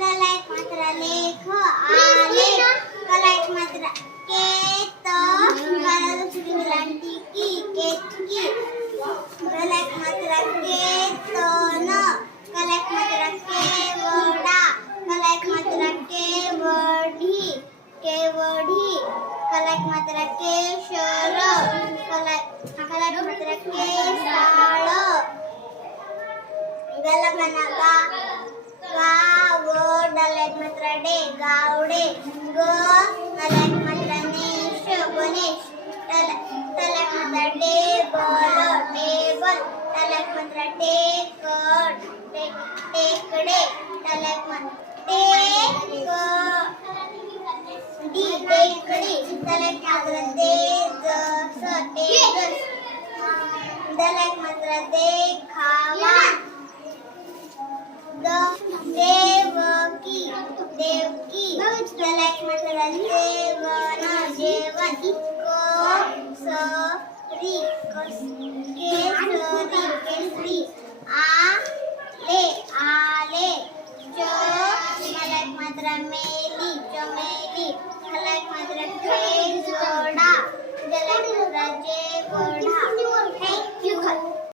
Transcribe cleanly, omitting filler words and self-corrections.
लला एक मात्रा लेख आले कला एक मात्रा केत कला दुसरी वेलांटी की केतकी लला एक मात्रा केतन कला एक मात्रा केवडा कला एक मात्रा केवढी केवढी कला एक मात्रा केशर कला एक मात्रा केसाळ गलगणा गावडला एक मात्रा डे गावडे ग नला एक मात्रा नेश गणेश तला एक मात्रा टेबल टेबल तला एक मात्रा टेकड टेकडे तला एक मात्रा टेकडी तला एक मात्रा तेजस तेजस दला एक मात्रा देखावा देवकी देवकी त्याला एक मात्रा जेवण जेवण कसरी